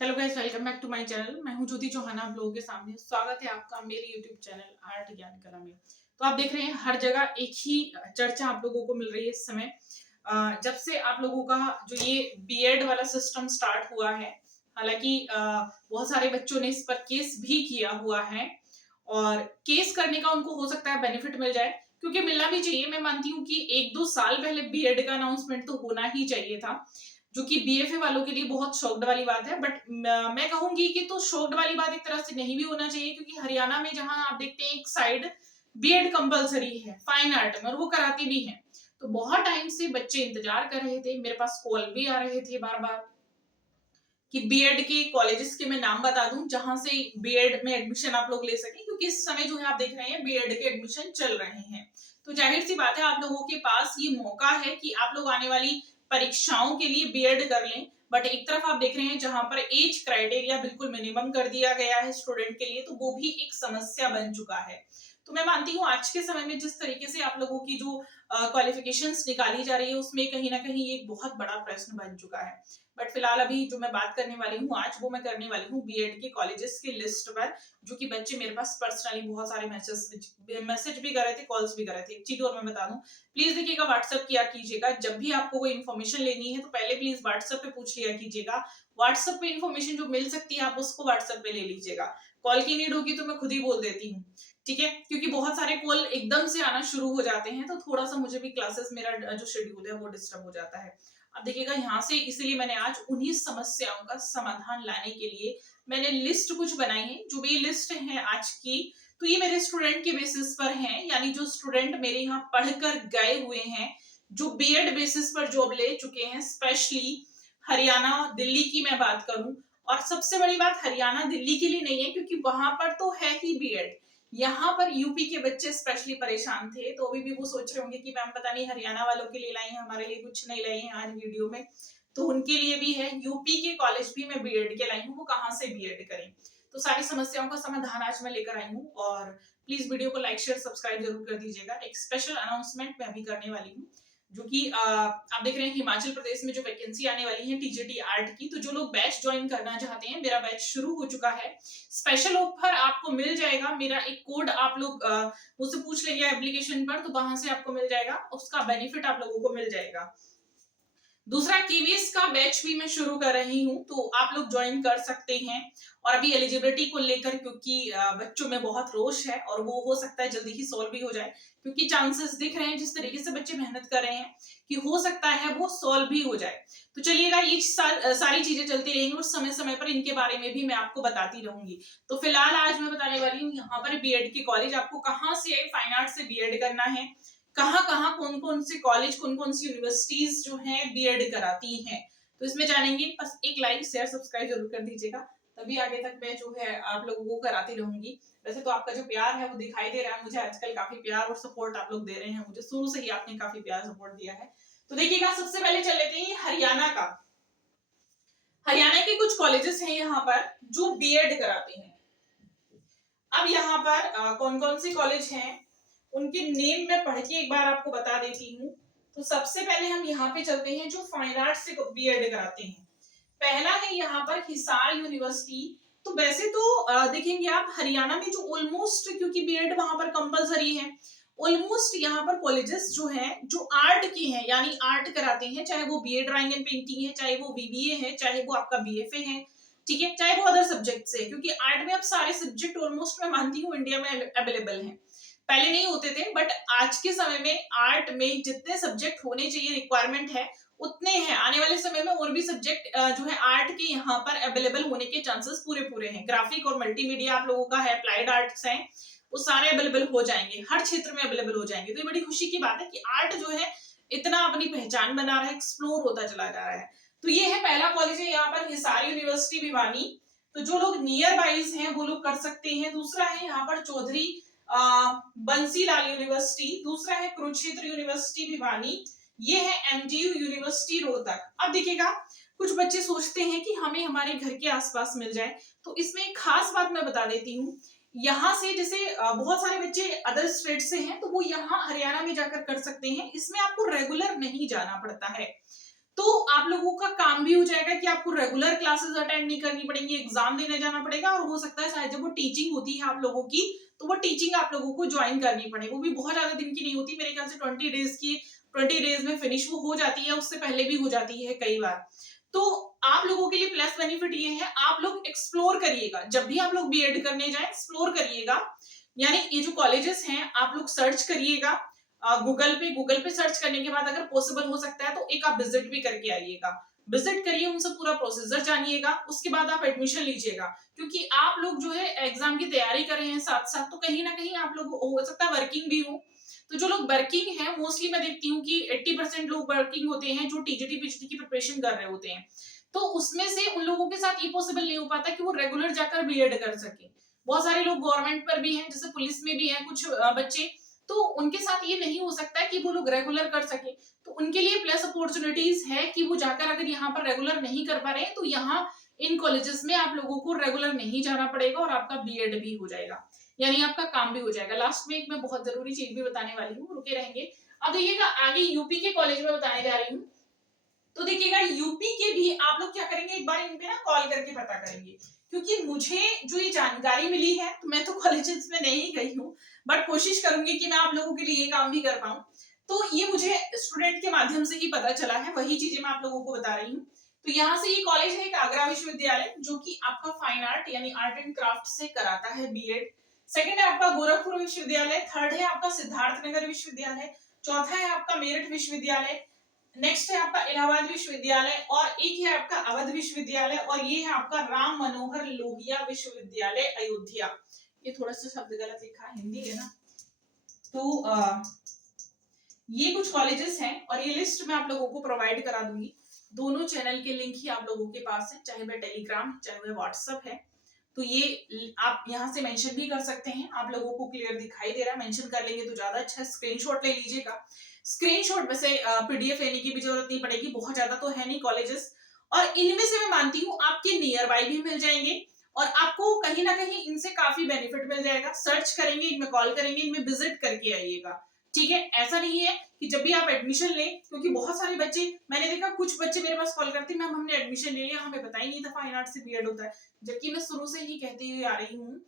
Hello guys, welcome back to my channel. मैं हूं ज्योति चौहान। आप लोगों के सामने स्वागत है आपका मेरे यूट्यूब चैनल आर्ट ज्ञान कला में। तो आप देख रहे हैं हर जगह एक ही चर्चा आप लोगों को मिल रही है इस समय। जब से आप लोगों का जो ये बीएड वाला सिस्टम स्टार्ट हुआ है, हालांकि बहुत सारे बच्चों ने इस पर केस भी किया हुआ है और केस करने का उनको हो सकता है बेनिफिट मिल जाए, क्योंकि मिलना भी चाहिए। मैं मानती हूँ कि 1-2 साल पहले बीएड का अनाउंसमेंट तो होना ही चाहिए था, जो कि बीएफए वालों के लिए बहुत शॉक्ड वाली बात है। बट मैं कहूंगी कि तो शॉक्ड वाली बात एक तरह से नहीं भी होना चाहिए, क्योंकि हरियाणा में जहां आप देखते हैं एक साइड बीएड कंपलसरी है फाइन आर्ट में और वो कराती भी है, तो बहुत टाइम से बच्चे इंतजार कर रहे थे। मेरे पास कॉल भी आ रहे थे बार बार कि बीएड के कॉलेजेस के मैं नाम बता दूं जहां से बीएड में एडमिशन आप लोग ले सकें, क्योंकि इस समय जो है आप देख रहे हैं बीएड के एडमिशन चल रहे हैं। तो जाहिर सी बात है आप लोगों के पास ये मौका है कि आप लोग आने वाली परीक्षाओं के लिए बीएड कर लें। बट एक तरफ आप देख रहे हैं जहां पर एज क्राइटेरिया बिल्कुल मिनिमम कर दिया गया है स्टूडेंट के लिए, तो वो भी एक समस्या बन चुका है। तो मैं मानती हूँ आज के समय में जिस तरीके से आप लोगों की जो क्वालिफिकेशंस निकाली जा रही है उसमें कहीं ना कहीं एक बहुत बड़ा प्रश्न बन चुका है। बट फिलहाल अभी जो मैं बात करने वाली हूँ आज, वो मैं करने वाली हूँ बीएड के कॉलेजेस की लिस्ट पर, जो कि बच्चे मेरे पास पर्सनली बहुत सारे मैसेज भी कर रहे थे, कॉल्स भी कर रहे थे। एक चीज और मैं बता दूं, प्लीज देखिएगा व्हाट्सएप किया कीजिएगा। जब भी आपको कोई इन्फॉर्मेशन लेनी है तो पहले प्लीज व्हाट्सएप पे पूछ लिया कीजिएगा। व्हाट्सएप पे इन्फॉर्मेशन जो मिल सकती है आप उसको व्हाट्सएप पे ले लीजिएगा। कॉल की नीड होगी तो मैं खुद ही बोल देती हूँ, ठीक है, क्योंकि बहुत सारे कॉल एकदम से आना शुरू हो जाते हैं, तो थोड़ा सा मुझे भी क्लासेस मेरा जो शेड्यूल है वो डिस्टर्ब हो जाता है। अब देखिएगा यहाँ से, इसलिए मैंने आज उन्हीं समस्याओं का समाधान लाने के लिए मैंने लिस्ट कुछ बनाई है। जो भी लिस्ट है आज की, तो ये मेरे स्टूडेंट के बेसिस पर हैं, यानी जो स्टूडेंट मेरे यहाँ पढ़कर गए हुए हैं, जो बीएड बेसिस पर जॉब ले चुके हैं, स्पेशली हरियाणा दिल्ली की मैं बात करूं। और सबसे बड़ी बात हरियाणा दिल्ली के लिए नहीं है, क्योंकि वहां पर तो है ही बीएड। यहाँ पर यूपी के बच्चे स्पेशली परेशान थे, तो अभी भी वो सोच रहे होंगे कि मैम पता नहीं हरियाणा वालों के लिए लाई है, हमारे लिए कुछ नहीं लाई है आज वीडियो में। तो उनके लिए भी है, यूपी के कॉलेज भी मैं बीएड के लाई हूँ, वो कहाँ से बीएड करें। तो सारी समस्याओं का समाधान आज मैं लेकर आई हूँ। और प्लीज वीडियो को लाइक शेयर सब्सक्राइब जरूर कर दीजिएगा। एक स्पेशल अनाउंसमेंट मैं अभी करने वाली हूँ, जो कि आप देख रहे हैं हिमाचल प्रदेश में जो वैकेंसी आने वाली है टीजीटी आर्ट की। तो जो लोग बैच ज्वाइन करना चाहते हैं, मेरा बैच शुरू हो चुका है। स्पेशल ऑफर आपको मिल जाएगा। मेरा एक कोड आप लोग मुझसे पूछ लेंगे एप्लीकेशन पर, तो वहां से आपको मिल जाएगा, उसका बेनिफिट आप लोगों को मिल जाएगा। दूसरा, केवीएस का बैच भी मैं शुरू कर रही हूँ, तो आप लोग ज्वाइन कर सकते हैं। और अभी एलिजिबिलिटी को लेकर, क्योंकि बच्चों में बहुत रोष है और वो हो सकता है जल्दी ही सॉल्व भी हो जाए, क्योंकि चांसेस दिख रहे हैं जिस तरीके से बच्चे मेहनत कर रहे हैं कि हो सकता है वो सॉल्व भी हो जाए। तो चलिएगा, ये सारी चीजें चलती रहेंगी और समय समय पर इनके बारे में भी मैं आपको बताती रहूंगी। तो फिलहाल आज मैं बताने वाली हूँ यहाँ पर बीएड के कॉलेज, आपको कहाँ से फाइन आर्ट से बीएड करना है, कहाँ कहाँ कौन कौन से कॉलेज कौन कौन सी यूनिवर्सिटीज जो हैं बीएड कराती हैं। तो इसमें जानेंगे, बस एक लाइक शेयर सब्सक्राइब जरूर कर दीजिएगा, तभी आगे तक मैं जो है आप लोगों को कराती रहूंगी। वैसे तो आपका जो प्यार है वो दिखाई दे रहा है मुझे आजकल, काफी प्यार और सपोर्ट आप लोग दे रहे हैं मुझे, शुरू से ही आपने काफी प्यार सपोर्ट दिया है। तो देखिएगा, सबसे पहले चल लेते हैं हरियाणा का। हरियाणा के कुछ कॉलेजेस हैं यहाँ पर जो बीएड कराते हैं। अब यहाँ पर कौन कौन से कॉलेज हैं उनके नेम में पढ़ के एक बार आपको बता देती हूँ। तो सबसे पहले हम यहाँ पे चलते हैं जो फाइन आर्ट से बीएड कराते हैं। पहला है यहाँ पर हिसार यूनिवर्सिटी। तो वैसे तो देखेंगे आप हरियाणा में जो ऑलमोस्ट, क्योंकि बीएड वहां पर कंपलसरी है, ऑलमोस्ट यहाँ पर कॉलेजेस जो हैं जो आर्ट के हैं, यानी आर्ट कराते हैं, चाहे वो बीए ड्राइंग एंड पेंटिंग है, चाहे वो बीबीए है, चाहे वो आपका बीएफए है, ठीक है, चाहे वो अदर सब्जेक्ट से, क्योंकि आर्ट में अब सारे सब्जेक्ट ऑलमोस्ट मैं मानती हूँ इंडिया में अवेलेबल हैं। पहले नहीं होते थे, बट आज के समय में आर्ट में जितने सब्जेक्ट होने चाहिए रिक्वायरमेंट है उतने हैं। आने वाले समय में और भी सब्जेक्ट जो है आर्ट के यहाँ पर अवेलेबल होने के चांसेस पूरे पूरे हैं। ग्राफिक और मल्टीमीडिया आप लोगों का है, अप्लाइड आर्ट्स हैं, वो सारे अवेलेबल हो जाएंगे, हर क्षेत्र में अवेलेबल हो जाएंगे। तो ये बड़ी खुशी की बात है कि आर्ट जो है इतना अपनी पहचान बना रहा है, एक्सप्लोर होता चला जा रहा है। तो ये है पहला कॉलेज है यहाँ पर हिसार यूनिवर्सिटी भिवानी। तो जो लोग नियर बाइज हैं वो लोग कर सकते हैं। दूसरा है यहाँ पर चौधरी बंसीलाल यूनिवर्सिटी। दूसरा है कुरुक्षेत्र यूनिवर्सिटी भिवानी। ये है एमजीयू यूनिवर्सिटी रोहतक। अब देखिएगा, कुछ बच्चे सोचते हैं कि हमें हमारे घर के आसपास मिल जाए, तो इसमें एक खास बात मैं बता देती हूँ। यहाँ से जैसे बहुत सारे बच्चे अदर स्टेट से हैं, तो वो यहाँ हरियाणा में जाकर कर सकते हैं, इसमें आपको रेगुलर नहीं जाना पड़ता है। तो आप लोगों का काम भी हो जाएगा कि आपको रेगुलर क्लासेस अटेंड नहीं करनी पड़ेंगी, एग्जाम देने जाना पड़ेगा, और हो सकता है शायद जब वो टीचिंग होती है आप लोगों की, तो वो टीचिंग आप लोगों को ज्वाइन करनी पड़े, वो भी बहुत ज्यादा दिन की नहीं होती, मेरे ख्याल से 20 डेज की, 20 डेज में फिनिश वो हो जाती है, उससे पहले भी हो जाती है कई बार। तो आप लोगों के लिए प्लस बेनिफिट ये है, आप लोग एक्सप्लोर करिएगा, जब भी आप लोग बीएड करने जाए एक्सप्लोर करिएगा, यानी ये जो कॉलेजेस हैं आप लोग सर्च करिएगा गूगल पे सर्च करने के बाद अगर पॉसिबल हो सकता है तो एक आप विजिट भी करके आइएगा, विजिट करिए, उनसे पूरा प्रोसीजर जानिएगा, उसके बाद आप एडमिशन लीजिएगा, क्योंकि आप लोग जो है एग्जाम की तैयारी कर रहे हैं साथ साथ, तो कहीं ना कहीं आप लोग हो सकता है वर्किंग भी हो, तो जो लोग वर्किंग है मोस्टली मैं देखती हूँ कि 80% लोग वर्किंग होते हैं जो टीजीटी पीजीटी की प्रिपरेशन कर रहे होते हैं, तो उसमें से उन लोगों के साथ ये पॉसिबल नहीं हो पाता कि वो रेगुलर जाकर बीएड कर सके, बहुत सारे लोग गवर्नमेंट पर भी हैं, जैसे पुलिस में भी हैं कुछ बच्चे, तो उनके साथ ये नहीं हो सकता कि वो लोग रेगुलर कर सके, तो उनके लिए प्लस अपॉर्चुनिटीज है कि वो जाकर अगर यहाँ पर रेगुलर नहीं कर पा रहे हैं तो यहाँ इन कॉलेजेस में आप लोगों को रेगुलर नहीं जाना पड़ेगा और आपका बीएड भी हो जाएगा, यानी आपका काम भी हो जाएगा। लास्ट में एक मैं बहुत जरूरी चीज भी बताने वाली हूँ, रुके रहेंगे। अब देखिएगा आगे यूपी के कॉलेज में बताने जा रही हूँ, तो देखिएगा यूपी के भी आप लोग क्या करेंगे, एक बार इन पे ना कॉल करके पता करेंगे, क्योंकि मुझे जो ये जानकारी मिली है, तो मैं तो कॉलेजेस में नहीं गई हूँ, बट कोशिश करूंगी कि मैं आप लोगों के लिए ये काम भी कर पाऊं, तो ये मुझे स्टूडेंट के माध्यम से ही पता चला है, वही चीजें मैं आप लोगों को बता रही हूँ। तो यहाँ से ये कॉलेज है एक आगरा विश्वविद्यालय, जो कि आपका फाइन आर्ट यानी आर्ट एंड क्राफ्ट से कराता है बीएड। सेकंड है आपका गोरखपुर विश्वविद्यालय, थर्ड है आपका सिद्धार्थनगर विश्वविद्यालय, चौथा है आपका मेरठ विश्वविद्यालय, नेक्स्ट है आपका इलाहाबाद विश्वविद्यालय, और एक है आपका अवध विश्वविद्यालय, और ये है आपका राम मनोहर लोहिया विश्वविद्यालय अयोध्या। ये थोड़ा सा शब्द गलत लिखा है, हिंदी है ना, तो ये कुछ कॉलेजेस हैं और ये लिस्ट मैं आप लोगों को प्रोवाइड करा दूंगी, दोनों चैनल के लिंक ही आप लोगों के पास है, चाहे वह टेलीग्राम चाहे वह व्हाट्सएप है, तो ये आप यहाँ से मेंशन भी कर सकते हैं, आप लोगों को क्लियर दिखाई दे रहा है, मेंशन कर लेंगे तो ज्यादा अच्छा, स्क्रीनशॉट ले लीजिएगा, स्क्रीनशॉट में से पीडीएफ लेने की भी जरूरत नहीं पड़ेगी, बहुत ज्यादा तो है नहीं कॉलेजेस, और इनमें से मैं मानती हूँ आपके नियर बाय भी मिल जाएंगे, और आपको कहीं ना कहीं इनसे काफी बेनिफिट मिल जाएगा, सर्च करेंगे, इनमें कॉल करेंगे, इनमें विजिट करके आइएगा, ठीक है। ऐसा नहीं है कि जब भी आप एडमिशन लें, क्योंकि बहुत सारे बच्चे मैंने देखा, कुछ बच्चे मेरे पास कॉल करते हैं, मैम हमने एडमिशन ले लिया, हमें पता ही नहीं था फाइन आर्ट से बीएड होता है, जबकि मैं शुरू से ही कहती हुई आ रही हूँ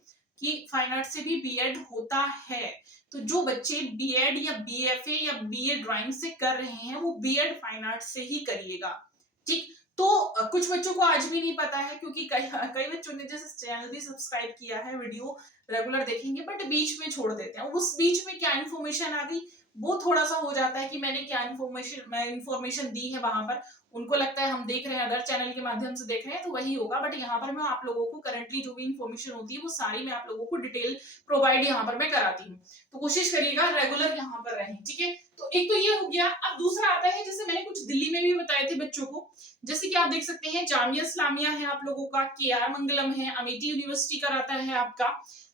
कि फाइन आर्ट से भी बीएड होता है, तो जो बच्चे बीएड या बीएफए या बीए ड्राइंग से कर रहे हैं वो बीएड फाइन आर्ट से ही करिएगा, ठीक। तो कुछ बच्चों को आज भी नहीं पता है, क्योंकि कई कई बच्चों ने जैसे चैनल भी सब्सक्राइब किया है, वीडियो रेगुलर देखेंगे, बट बीच में छोड़ देते हैं, उस बीच में क्या इन्फॉर्मेशन आ गई वो थोड़ा सा हो जाता है कि मैंने क्या इन्फॉर्मेशन दी है वहां पर, उनको लगता है हम देख रहे हैं अदर चैनल के माध्यम से देख रहे हैं तो वही होगा, बट यहाँ पर मैं आप लोगों को करंटली जो भी इन्फॉर्मेशन होती है वो सारी मैं आप लोगों को डिटेल प्रोवाइड यहाँ पर मैं कराती हूँ, तो कोशिश करिएगा रेगुलर यहाँ पर रहें, ठीक है। तो एक तो ये हो गया, अब दूसरा आता है, जैसे मैंने कुछ दिल्ली में भी बताए थे बच्चों को, जैसे कि आप देख सकते हैं जामिया इस्लामिया है आप लोगों का, केआर मंगलम है, अमेठी यूनिवर्सिटी कराता है आपका,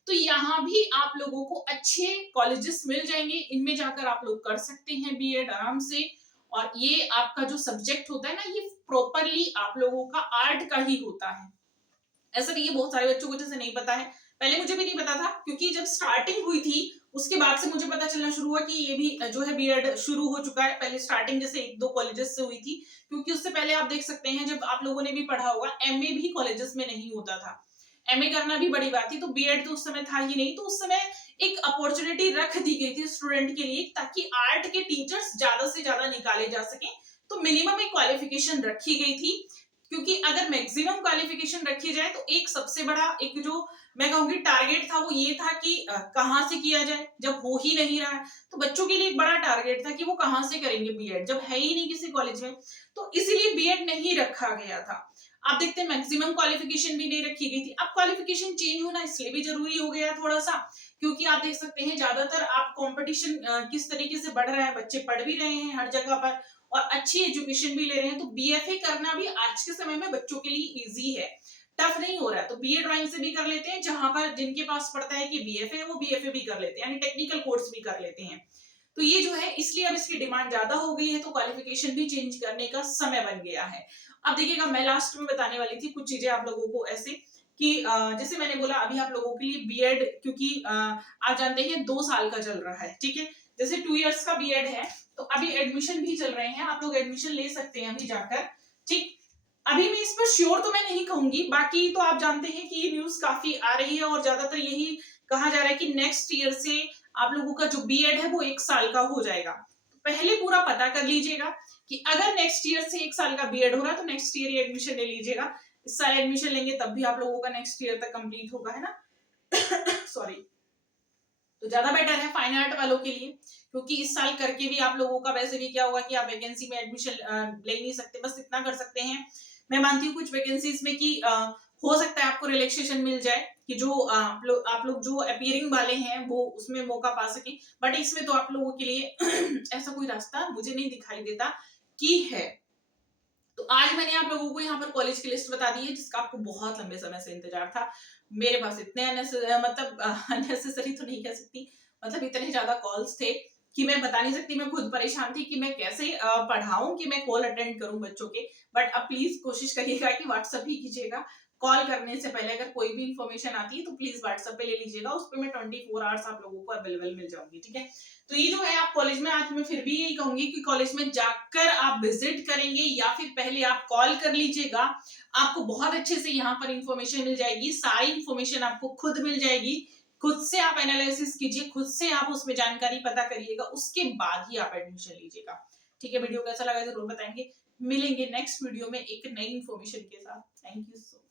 तो यहाँ भी आप लोगों को अच्छे कॉलेजेस मिल जाएंगे, इनमें जाकर आप लोग कर सकते हैं बीएड आराम से, और ये आपका जो सब्जेक्ट होता है ना, ये प्रॉपरली आप लोगों का आर्ट का ही होता है, ऐसा नहीं है, बहुत सारे बच्चों को जैसे नहीं पता है, पहले मुझे भी नहीं पता था, क्योंकि जब स्टार्टिंग हुई थी उसके बाद से मुझे पता चलना शुरू हुआ कि ये भी जो है बीएड शुरू हो चुका है, पहले स्टार्टिंग जैसे एक दो कॉलेजेस से हुई थी, क्योंकि उससे पहले आप देख सकते हैं जब आप लोगों ने भी पढ़ा होगा एमए भी कॉलेजेस में नहीं होता था, एमए करना भी बड़ी बात थी, तो बीएड तो उस समय था ही नहीं, तो उस समय एक अपॉर्चुनिटी रख दी गई थी स्टूडेंट के लिए ताकि आर्ट के टीचर्स ज्यादा से ज्यादा निकाले जा सके, तो मिनिमम एक क्वालिफिकेशन रखी गई थी, क्योंकि अगर मैक्सिमम क्वालिफिकेशन रखी जाए तो एक सबसे बड़ा एक जो मैं कहूंगी टारगेट था वो ये था कि कहाँ से किया जाए, जब हो ही नहीं रहा है तो बच्चों के लिए एक बड़ा टारगेट था कि वो कहाँ से करेंगे बीएड जब है ही नहीं किसी कॉलेज में, तो इसीलिए बीएड नहीं रखा गया था। आप देखते हैं मैक्सिमम क्वालिफिकेशन भी नहीं रखी गई थी, अब क्वालिफिकेशन चेंज होना इसलिए भी जरूरी हो गया थोड़ा सा, क्योंकि आप देख सकते हैं ज्यादातर आप कंपटीशन किस तरीके से बढ़ रहा है, बच्चे पढ़ भी रहे हैं हर जगह पर और अच्छी एजुकेशन भी ले रहे हैं, तो बीएफए करना भी आज के समय में बच्चों के लिए इजी है, टफ नहीं हो रहा है, तो बीए ड्राइंग से भी कर लेते हैं, जहां पर जिनके पास पड़ता है कि बीएफए वो बीएफए भी कर लेते हैं, यानी टेक्निकल कोर्स भी कर लेते हैं, तो ये जो है इसलिए अब इसकी डिमांड ज्यादा हो गई है, तो क्वालिफिकेशन भी चेंज करने का समय बन गया है। अब देखिएगा मैं लास्ट में बताने वाली थी कुछ चीजें आप लोगों को ऐसे कि जैसे मैंने बोला अभी आप लोगों के लिए बीएड, क्योंकि आप जानते हैं 2 साल का चल रहा है, ठीक है, जैसे 2 इयर्स का बीएड है, तो अभी एडमिशन भी चल रहे हैं, आप लोग एडमिशन ले सकते हैं अभी जाकर, ठीक। अभी मैं इस पर श्योर तो मैं नहीं कहूंगी, बाकी तो आप जानते हैं कि ये न्यूज काफी आ रही है और ज्यादातर यही कहा जा रहा है कि नेक्स्ट ईयर से आप लोगों का जो बीएड है वो 1 साल का हो जाएगा। पहले पूरा पता कर लीजिएगा कि अगर नेक्स्ट ईयर से 1 साल का बीएड हो रहा है तो नेक्स्ट ईयर ही एडमिशन ले लीजिएगा। इस साल एडमिशन लेंगे तब भी आप लोगों का नेक्स्ट ईयर तक कंप्लीट होगा, है ना। सॉरी। तो ज्यादा बेटर है फाइन आर्ट वालों के लिए, क्योंकि इस साल करके भी आप लोगों का वैसे भी क्या होगा कि आप वैकेंसी में एडमिशन ले नहीं सकते। बस इतना कर सकते हैं, मैं मानती हूँ कुछ वैकेंसीज में कि हो सकता है आपको रिलैक्सेशन मिल जाए कि जो आप लोग जो अपीयरिंग वाले हैं वो उसमें मौका पा सके, बट इसमें तो आप लोगों के लिए ऐसा कोई रास्ता मुझे नहीं दिखाई देता कि है। तो आज मैंने आप लोगों को यहाँ पर कॉलेज की लिस्ट बता दी है जिसका आपको बहुत लंबे समय से इंतजार था। मेरे पास इतने मतलब अननेसेसरी तो नहीं कह सकती, मतलब इतने ज्यादा कॉल्स थे कि मैं बता नहीं सकती। मैं खुद परेशान थी कि मैं कैसे पढ़ाऊं, कि मैं कॉल अटेंड करूं बच्चों के। बट अब प्लीज कोशिश करिएगा कि व्हाट्सएप ही कीजिएगा। कॉल करने से पहले अगर कोई भी इंफॉर्मेशन आती है तो प्लीज व्हाट्सएप पे ले लीजिएगा, उस पर मैं 24 आवर्स आप लोगों को अवेलेबल मिल जाऊंगी, ठीक है। तो ये जो है आप कॉलेज में, आज मैं फिर भी यही कहूंगी कि कॉलेज में जाकर आप विजिट करेंगे या फिर पहले आप कॉल कर लीजिएगा, आपको बहुत अच्छे से यहाँ पर इंफॉर्मेशन मिल जाएगी। सारी इंफॉर्मेशन आपको खुद मिल जाएगी, खुद से आप एनालिसिस कीजिए, खुद से आप उसमें जानकारी पता करिएगा, उसके बाद ही आप एडमिशन लीजिएगा, ठीक है। वीडियो कैसा लगा जरूर बताएंगे। मिलेंगे नेक्स्ट वीडियो में एक नई इंफॉर्मेशन के साथ। Thank you so much.